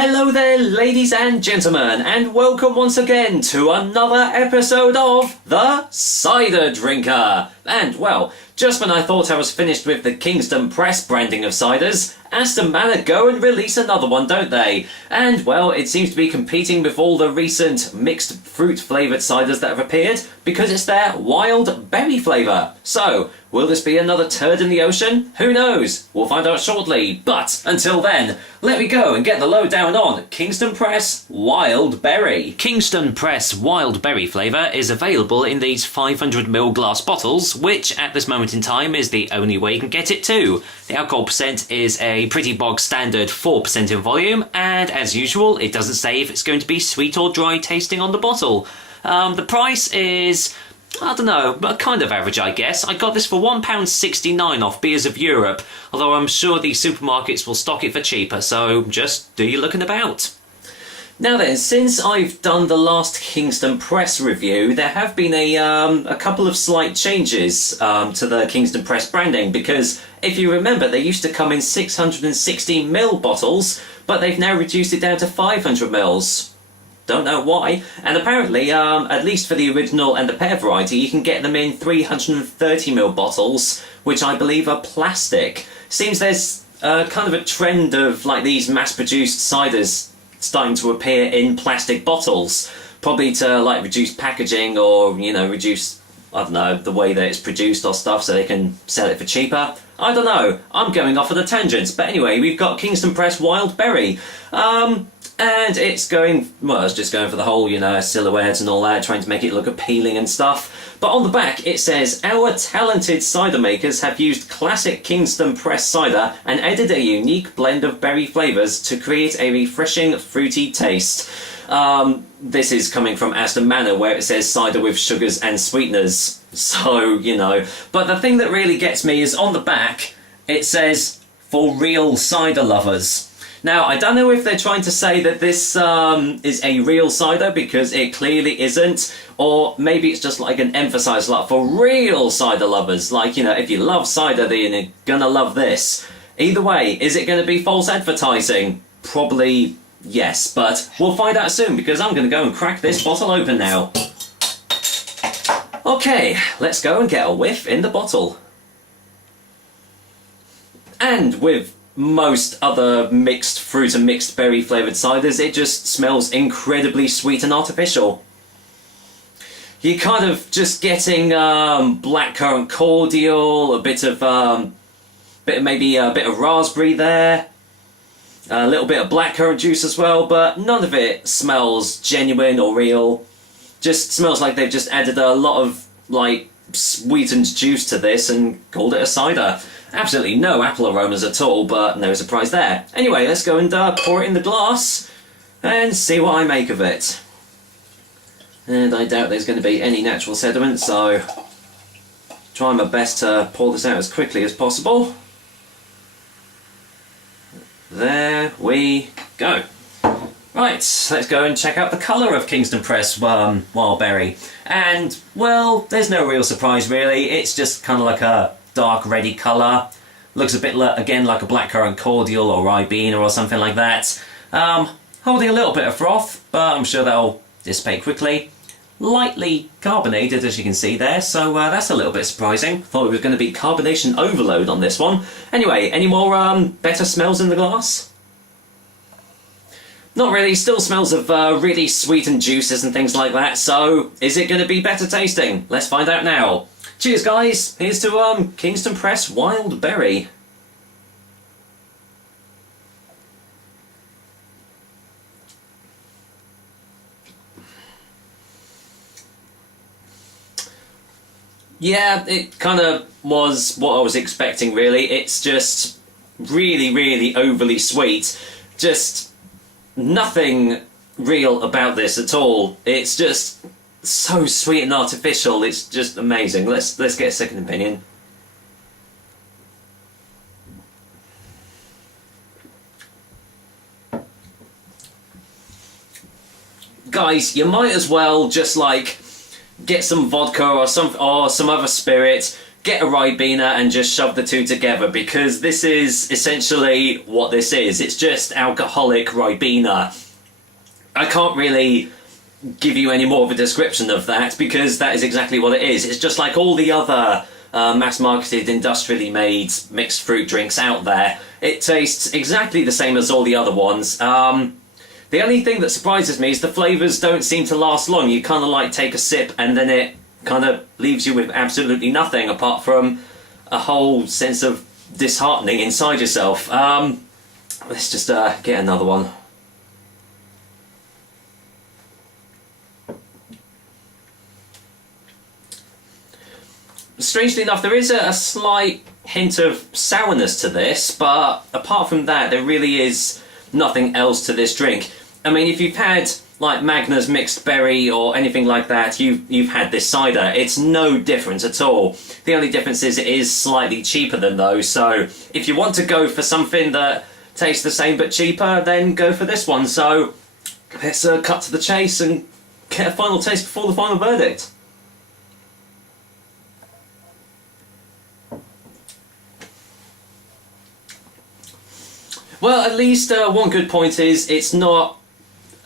Hello there, ladies and gentlemen, and welcome once again to another episode of The Cider Drinker. And, well, just when I thought I was finished with the Kingstone Press branding of ciders, Aston Manor go and release another one, don't they? And, well, it seems to be competing with all the recent mixed fruit-flavoured ciders that have appeared, because it's their wild berry flavour. So, will this be another turd in the ocean? Who knows? We'll find out shortly. But, until then, let me go and get the lowdown on Kingstone Press Wild Berry. Kingstone Press Wild Berry flavour is available in these 500ml glass bottles, which at this moment in time is the only way you can get it too. The alcohol percent is a pretty bog standard 4% in volume, and as usual, it doesn't say if it's going to be sweet or dry tasting on the bottle. The price is, I don't know, but kind of average, I guess. I got this for £1.69 off Beers of Europe, although I'm sure the supermarkets will stock it for cheaper, so just do your looking about. Now then, since I've done the last Kingstone Press review, there have been a couple of slight changes to the Kingstone Press branding, because if you remember, they used to come in 660ml bottles, but they've now reduced it down to 500ml. Don't know why. And apparently, at least for the original and the pear variety, you can get them in 330ml bottles, which I believe are plastic. Seems there's kind of a trend of like these mass-produced ciders starting to appear in plastic bottles, probably to like reduce packaging or, you know, reduce, I don't know, the way that it's produced or stuff so they can sell it for cheaper. I don't know, I'm going off on a tangent, but anyway, we've got Kingstone Press Wild Berry. And it's going, well, it's just going for the whole, you know, silhouette and all that, trying to make it look appealing and stuff. But on the back, it says, our talented cider makers have used classic Kingstone Press cider and added a unique blend of berry flavours to create a refreshing, fruity taste. This is coming from Aston Manor, where it says cider with sugars and sweeteners. So, you know. But the thing that really gets me is on the back, it says, for real cider lovers. Now, I don't know if they're trying to say that this is a real cider, because it clearly isn't, or maybe it's just like an emphasised, like, for real cider lovers. Like, you know, if you love cider, then you're gonna love this. Either way, is it going to be false advertising? Probably yes, but we'll find out soon, because I'm going to go and crack this bottle open now. Okay, let's go and get a whiff in the bottle. And with most other mixed fruit and mixed berry flavoured ciders, it just smells incredibly sweet and artificial. You're kind of just getting blackcurrant cordial, a bit of maybe a bit of raspberry there, a little bit of blackcurrant juice as well, but none of it smells genuine or real. Just smells like they've just added a lot of like sweetened juice to this and called it a cider. Absolutely no apple aromas at all, but no surprise there. Anyway, let's go and pour it in the glass and see what I make of it. And I doubt there's going to be any natural sediment, so try my best to pour this out as quickly as possible. There we go. Right, let's go and check out the colour of Kingstone Press Wild Berry. And, well, there's no real surprise really, it's just kind of like a dark reddy colour. Looks a bit again like a blackcurrant cordial or ribena or something like that. Holding a little bit of froth, but I'm sure that'll dissipate quickly. Lightly carbonated, as you can see there, so that's a little bit surprising. Thought it was going to be carbonation overload on this one. Anyway, any more better smells in the glass? Not really, still smells of really sweetened juices and things like that, so is it going to be better tasting? Let's find out now. Cheers guys, here's to Kingstone Press Wild Berry. Yeah, it kind of was what I was expecting really. It's just really, really overly sweet. Just nothing real about this at all. It's just so sweet and artificial, it's just amazing. Let's get a second opinion. Guys, you might as well just like get some vodka or some other spirit, get a Ribena and just shove the two together, because this is essentially what this is. It's just alcoholic Ribena. I can't really give you any more of a description of that, because that is exactly what it is. It's just like all the other mass-marketed, industrially made mixed fruit drinks out there. It tastes exactly the same as all the other ones. The only thing that surprises me is the flavours don't seem to last long. You kind of like take a sip and then it kind of leaves you with absolutely nothing apart from a whole sense of disheartening inside yourself. Let's just get another one. Strangely enough, there is a slight hint of sourness to this, but apart from that, there really is nothing else to this drink. I mean, if you've had like Magna's mixed berry or anything like that, you've had this cider. It's no different at all. The only difference is it is slightly cheaper than those, so if you want to go for something that tastes the same but cheaper, then go for this one. So let's cut to the chase and get a final taste before the final verdict. Well, at least one good point is it's not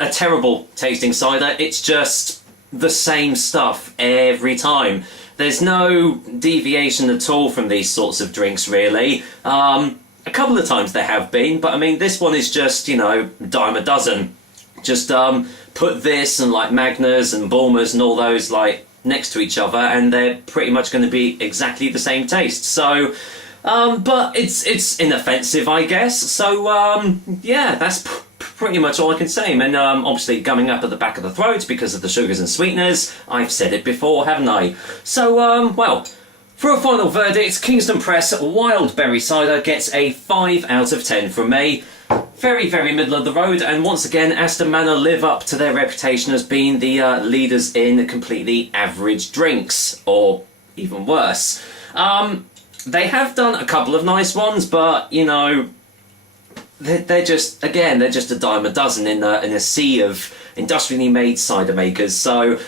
a terrible tasting cider. It's just the same stuff every time. There's no deviation at all from these sorts of drinks, really. A couple of times there have been, but I mean, this one is just, you know, dime a dozen. Just put this and like Magna's and Bulmers and all those like next to each other, and they're pretty much going to be exactly the same taste. So. But it's inoffensive, I guess. So, yeah, that's pretty much all I can say. And obviously gumming up at the back of the throat because of the sugars and sweeteners. I've said it before, haven't I? So, well, for a final verdict, Kingstone Press Wild Berry Cider gets a 5 out of 10 from me. Very, very middle of the road, and once again, Aston Manor live up to their reputation as being the leaders in completely average drinks, or even worse. They have done a couple of nice ones, but, you know, they're just, again, they're just a dime a dozen in a sea of industrially made cider makers. So,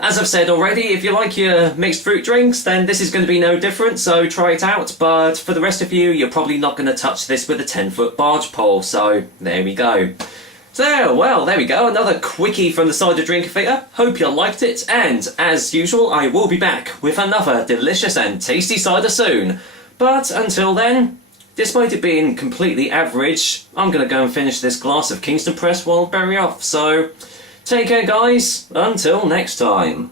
as I've said already, if you like your mixed fruit drinks, then this is going to be no different, so try it out. But for the rest of you, you're probably not going to touch this with a 10-foot barge pole, so there we go. So, well, there we go, another quickie from the Cider Drinker figure. Hope you liked it, and as usual, I will be back with another delicious and tasty cider soon. But until then, despite it being completely average, I'm going to go and finish this glass of Kingstone Press Wild Berry off. So, take care guys, until next time.